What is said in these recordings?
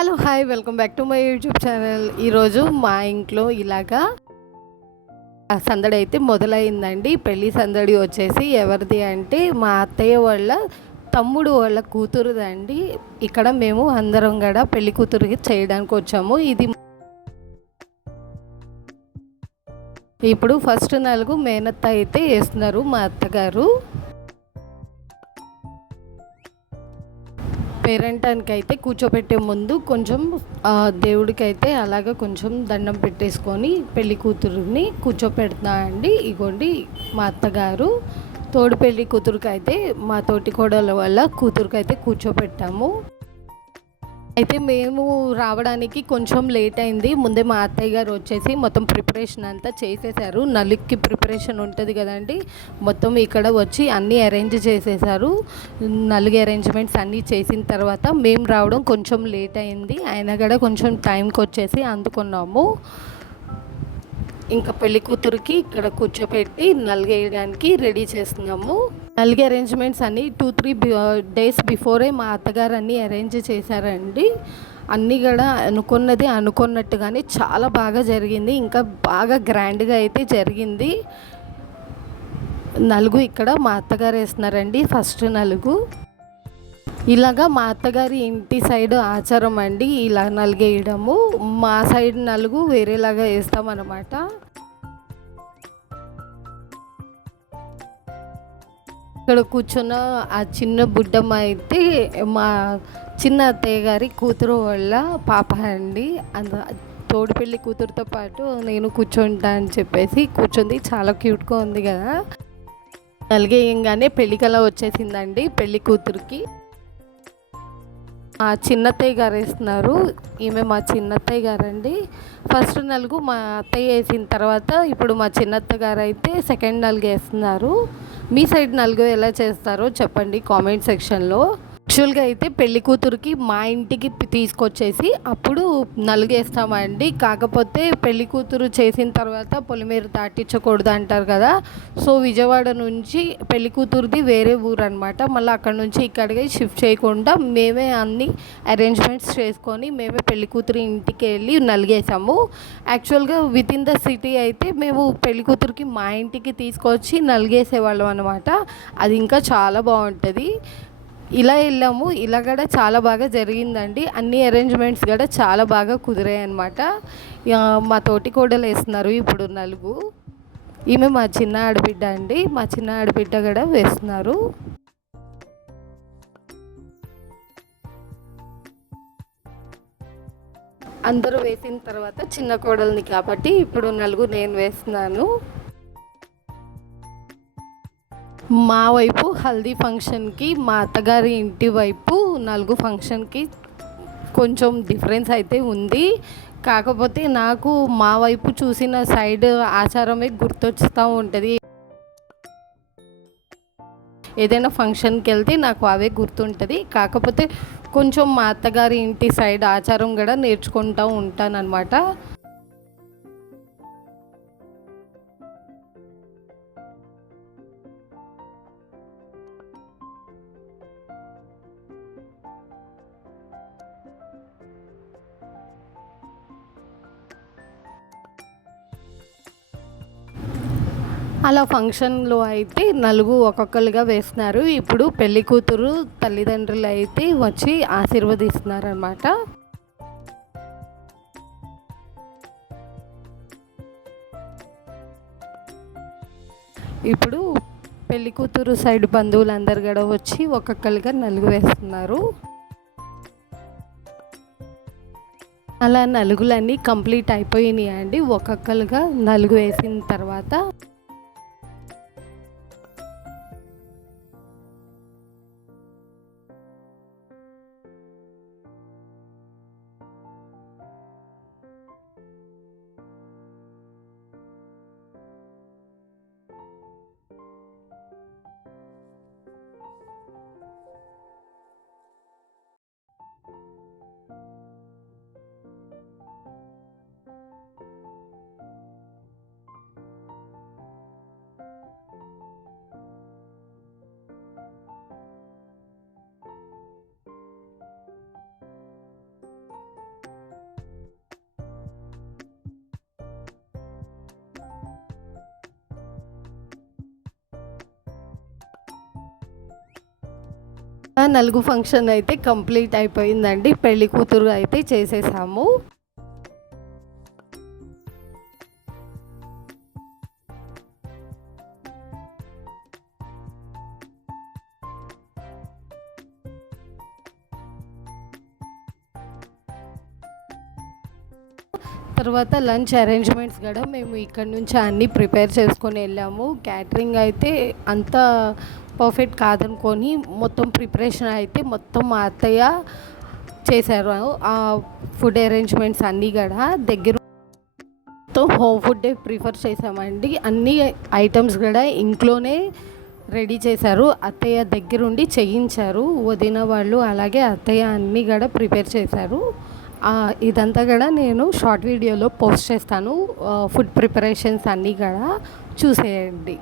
Hello hi welcome back to my YouTube channel. ఈరోజు మా ఇంట్లో ఇలాగా సందడి అయితే మొదలైందండి. పెళ్ళి సందడి వచ్చేసి ఎవరిది అంటే మా అత్తయ్య వాళ్ళ తమ్ముడు వాళ్ళ కూతురుదండి. ఇక్కడ మేము అందరం కూడా పెళ్లి కూతురికి చేయడానికి వచ్చాము. ఇది ఇప్పుడు ఫస్ట్ నలుగు మేనత్త అయితే వేస్తున్నారు మా అత్తగారు. పేరంటానికి అయితే కూర్చోబెట్టే ముందు కొంచెం దేవుడికి అయితే అలాగ కొంచెం దండం పెట్టేసుకొని పెళ్లి కూతురుని కూర్చోపెడుతున్నా అండి. ఇగోండి మా అత్తగారు తోడు పెళ్లి కూతురుకి అయితే మా తోటి కోడల వల్ల కూతురుకి అయితే కూర్చోపెట్టాము. అయితే మేము రావడానికి కొంచెం లేట్ అయింది. ముందే మా అత్తయ్య గారు వచ్చేసి మొత్తం ప్రిపరేషన్ అంతా చేసేసారు. నలుగుకి ప్రిపరేషన్ ఉంటుంది కదండి, మొత్తం ఇక్కడ వచ్చి అన్నీ అరేంజ్ చేసేసారు. నలుగు అరేంజ్మెంట్స్ అన్నీ చేసిన తర్వాత మేము రావడం కొంచెం లేట్ అయింది. అయినా కూడా కొంచెం టైంకి వచ్చేసి అందుకున్నాము. ఇంకా పెళ్లి కూతురికి ఇక్కడ కూర్చోపెట్టి నలుగేయడానికి రెడీ చేస్తున్నాము. నలుగు అరేంజ్మెంట్స్ అన్నీ 2-3 డేస్ బిఫోరే మా అత్తగారు అన్నీ అరేంజ్ చేశారండి. అన్నీ కూడా అనుకున్నది అనుకున్నట్టుగానే చాలా బాగా జరిగింది. ఇంకా బాగా గ్రాండ్గా అయితే జరిగింది. నలుగు ఇక్కడ మా అత్తగారు వేస్తున్నారండి, ఫస్ట్ నలుగు. ఇలాగా మా అత్తగారి ఇంటి సైడ్ ఆచారం అండి ఇలా నలుగేయడము. మా సైడ్ నలుగు వేరేలాగా వేస్తామన్నమాట. ఇక్కడ కూర్చున్న ఆ చిన్న బుడ్డమ్మ అయితే మా చిన్న అత్తయ్య గారి కూతురు వాళ్ళ పాప అండి. తోడు పెళ్లి కూతురుతో పాటు నేను కూర్చుంటా అని చెప్పేసి కూర్చుంది. చాలా క్యూట్గా ఉంది కదా. నలిగేయంగానే పెళ్ళికల వచ్చేసిందండి పెళ్లి కూతురికి. మా చిన్నత్తయ్య గారు వేస్తున్నారు. ఈమె మా చిన్నత్తయ్య గారండి. ఫస్ట్ నలుగు మా అత్తయ్య వేసిన తర్వాత ఇప్పుడు మా చిన్నత్త గారు అయితే సెకండ్ నలుగు వేస్తున్నారు. మీ సైడ్ నలుగు ఎలా చేస్తారో చెప్పండి కామెంట్ సెక్షన్లో. యాక్చువల్గా అయితే పెళ్లి కూతురికి మా ఇంటికి తీసుకొచ్చేసి అప్పుడు నలుగేస్తామండి. కాకపోతే పెళ్లి కూతురు చేసిన తర్వాత పొలిమేర దాటించకూడదు అంటారు కదా. సో విజయవాడ నుంచి పెళ్లి కూతురుది వేరే ఊరు అనమాట. మళ్ళీ అక్కడ నుంచి ఇక్కడికి షిఫ్ట్ చేయకుండా మేమే అన్ని అరేంజ్మెంట్స్ చేసుకొని మేమే పెళ్లి కూతురు ఇంటికి వెళ్ళి నలిగేసాము. యాక్చువల్గా విత్ ఇన్ ద సిటీ అయితే మేము పెళ్లి కూతురికి మా ఇంటికి తీసుకొచ్చి నలిగేసేవాళ్ళం అనమాట. అది ఇంకా చాలా బాగుంటుంది. ఇలా వెళ్ళాము. ఇలా కూడా చాలా బాగా జరిగిందండి. అన్ని అరేంజ్మెంట్స్ కూడా చాలా బాగా కుదిరాయి అనమాట. మా తోటి కోడలు వేస్తున్నారు ఇప్పుడు నలుగు. ఈమె మా చిన్న ఆడబిడ్డ అండి. మా చిన్న ఆడబిడ్డ కూడా వేస్తున్నారు. అందరూ వేసిన తర్వాత చిన్న కోడల్ని కాబట్టి ఇప్పుడు నలుగు నేను వేస్తున్నాను. మా వైపు హల్దీ ఫంక్షన్కి మా అత్తగారి ఇంటి వైపు నలుగు ఫంక్షన్కి కొంచెం డిఫరెన్స్ అయితే ఉంది. కాకపోతే నాకు మా వైపు చూసిన సైడ్ ఆచారమే గుర్తొస్తూ ఉంటుంది. ఏదైనా ఫంక్షన్కి వెళ్తే నాకు అవే గుర్తుంటుంది. కాకపోతే కొంచెం మా అత్తగారి ఇంటి సైడ్ ఆచారం కూడా నేర్చుకుంటూ ఉంటానన్నమాట. అలా ఫంక్షన్లో అయితే నలుగు ఒక్కొక్కరుగా వేస్తున్నారు. ఇప్పుడు పెళ్లి కూతురు తల్లిదండ్రులు అయితే వచ్చి ఆశీర్వదిస్తున్నారనమాట. ఇప్పుడు పెళ్లి కూతురు సైడ్ బంధువులందరూ కూడా వచ్చి ఒక్కొక్కరుగా నలుగు వేస్తున్నారు. అలా నలుగులన్నీ కంప్లీట్ అయిపోయినాయి అండి. ఒక్కొక్కరుగా నలుగు వేసిన తర్వాత నలుగు ఫంక్షన్ అయితే కంప్లీట్ అయిపోయిందండి. పెళ్లి కూతురు అయితే చేసేసాము. తర్వాత లంచ్ అరేంజ్మెంట్స్ కూడా మేము ఇక్కడ నుంచి అన్నీ ప్రిపేర్ చేసుకొని వెళ్ళాము. క్యాటరింగ్ అయితే అంత పర్ఫెక్ట్ కాదనుకొని మొత్తం ప్రిపరేషన్ అయితే మొత్తం మా అత్తయ్య చేశారు. ఆ ఫుడ్ అరేంజ్మెంట్స్ అన్నీ కూడా హోమ్ ఫుడ్డే ప్రిఫర్ చేసామండి. అన్ని ఐటమ్స్ కూడా ఇంట్లోనే రెడీ చేశారు. అత్తయ్య దగ్గరుండి చేయించారు. వదిన వాళ్ళు అలాగే అత్తయ్య అన్నీ కూడా ప్రిపేర్ చేశారు. ఇదంతా కూడా నేను షార్ట్ వీడియోలో పోస్ట్ చేస్తాను. ఫుడ్ ప్రిపరేషన్స్ అన్నీ కూడా చూసేయండి.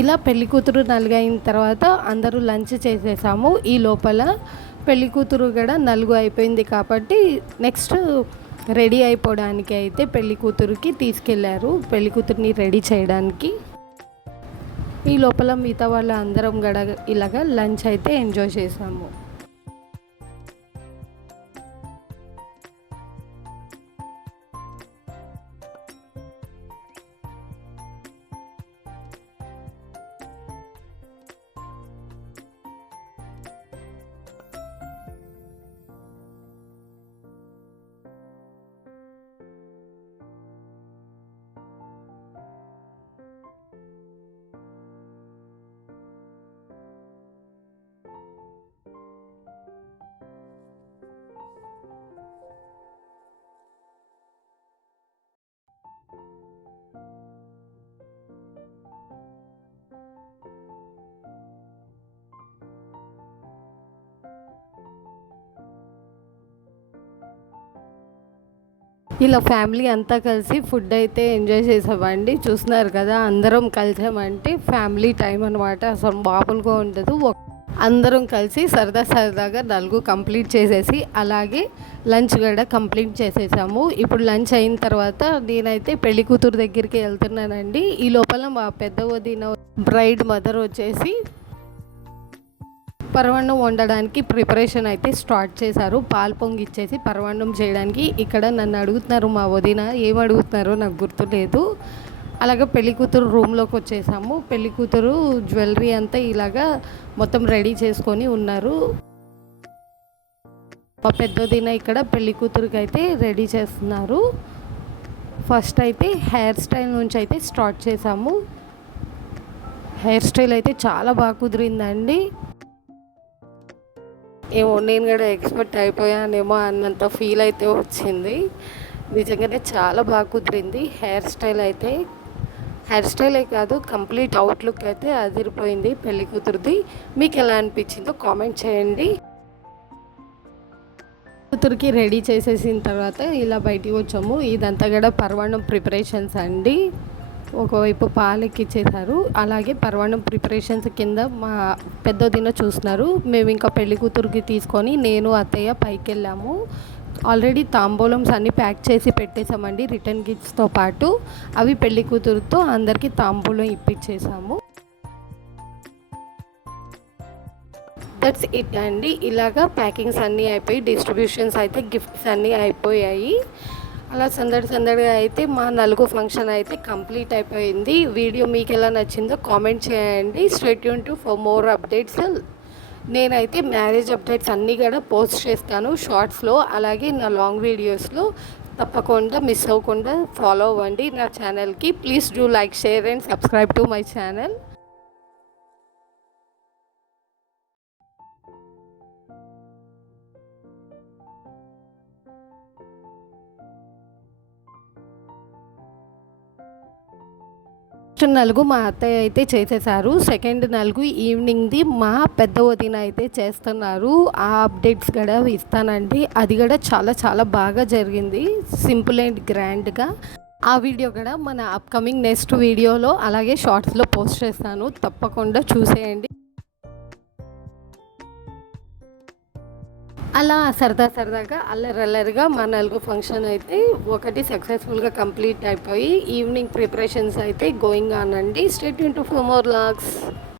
ఇలా పెళ్లి కూతురు నలుగైన తర్వాత అందరూ లంచ్ చేసేసాము. ఈ లోపల పెళ్లి కూతురు కూడా నలుగు అయిపోయింది కాబట్టి నెక్స్ట్ రెడీ అయిపోవడానికి అయితే పెళ్లి కూతురుకి తీసుకెళ్లారు. పెళ్లి కూతురిని రెడీ చేయడానికి. ఈ లోపల మిగతా వాళ్ళు అందరం కూడా ఇలాగ లంచ్ అయితే ఎంజాయ్ చేసాము. ఇలా ఫ్యామిలీ అంతా కలిసి ఫుడ్ అయితే ఎంజాయ్ చేసామండి. చూస్తున్నారు కదా, అందరం కలిసామంటే ఫ్యామిలీ టైం అనమాట. అసలు మామూలుగా ఉండదు. అందరం కలిసి సరదాగా నలుగు కంప్లీట్ చేసేసి అలాగే లంచ్ కూడా కంప్లీట్ చేసేసాము. ఇప్పుడు లంచ్ అయిన తర్వాత నేనైతే పెళ్లి కూతురు దగ్గరికి వెళ్తున్నానండి. ఈ లోపల మా పెద్ద వదిన బ్రైడ్ మదర్ వచ్చేసి పరమాన్నం వండడానికి ప్రిపరేషన్ అయితే స్టార్ట్ చేశారు. పాలు పొంగిచ్చేసి పరమాన్నం చేయడానికి. ఇక్కడ నన్ను అడుగుతున్నారు మా వదిన, ఏం అడుగుతున్నారో నాకు గుర్తులేదు. అలాగే పెళ్లి కూతురు రూమ్లోకి వచ్చేసాము. పెళ్లి కూతురు జ్యువెలరీ అంతా ఇలాగా మొత్తం రెడీ చేసుకొని ఉన్నారు. మా పెద్ద వదిన ఇక్కడ పెళ్లి కూతురికి అయితే రెడీ చేస్తున్నారు. ఫస్ట్ అయితే హెయిర్ స్టైల్ నుంచి అయితే స్టార్ట్ చేసాము. హెయిర్ స్టైల్ అయితే చాలా బాగా కుదిరిందండి. ఏమో నేను కూడా ఎక్స్పెక్ట్ అయిపోయానేమో అన్నంత ఫీల్ అయితే వచ్చింది. నిజంగానే చాలా బాగా కుదిరింది. హెయిర్ స్టైలే కాదు, కంప్లీట్ అవుట్లుక్ అయితే అదిరిపోయింది పెళ్లి కూతురుది. మీకు ఎలా అనిపించిందో కామెంట్ చేయండి. కూతురికి రెడీ చేసేసిన తర్వాత ఇలా బయటికి వచ్చాము. ఇదంతా కూడా పరమాన్నం ప్రిపరేషన్స్ అండి. ఒకవైపు పాలు ఎక్కిచ్చేసారు. అలాగే పరమాన్నం ప్రిపరేషన్స్ కింద మా పెద్దదిన చూస్తున్నారు. మేము ఇంకా పెళ్లి కూతురికి తీసుకొని నేను అత్తయ్య పైకి వెళ్ళాము. ఆల్రెడీ తాంబూలమ్స్ అన్నీ ప్యాక్ చేసి పెట్టేసామండి రిటర్న్ గిఫ్ట్స్తో పాటు. అవి పెళ్లి కూతురుతో అందరికీ తాంబూలం ఇప్పించేసాము. దట్స్ ఇట్ అండి. ఇలాగా ప్యాకింగ్స్ అన్నీ అయిపోయి డిస్ట్రిబ్యూషన్స్ అయితే గిఫ్ట్స్ అన్నీ అయిపోయాయి. అలా సందడిగా అయితే మా నలుగు ఫంక్షన్ అయితే కంప్లీట్ అయిపోయింది. వీడియో మీకు ఎలా నచ్చిందో కామెంట్ చేయండి. Stay tune to for more updates. నేనైతే మ్యారేజ్ అప్డేట్స్ అన్నీ కూడా పోస్ట్ చేస్తాను షార్ట్స్లో, అలాగే నా లాంగ్ వీడియోస్లో. తప్పకుండా మిస్ అవ్వకుండా ఫాలో అవ్వండి నా ఛానల్కి. Please do like, share and subscribe to my channel. నలుగు మా అత్తయ్య అయితే చేసేసారు. సెకండ్ నలుగు ఈవినింగ్ది మా పెద్ద వదిన అయితే చేస్తున్నారు. ఆ అప్డేట్స్ కూడా ఇస్తానండి. అది కూడా చాలా బాగా జరిగింది, సింపుల్ అండ్ గ్రాండ్గా. ఆ వీడియో కూడా మన అప్కమింగ్ నెక్స్ట్ వీడియోలో అలాగే షార్ట్స్లో పోస్ట్ చేస్తాను. తప్పకుండా చూసేయండి. అలా సరదాగా అల్లరిగా మా నలుగు ఫంక్షన్ అయితే ఒకటి సక్సెస్ఫుల్గా కంప్లీట్ అయిపోయి ఈవినింగ్ ప్రిపరేషన్స్ అయితే గోయింగ్ ఆన్ అండి. Stay tune to for more vlogs.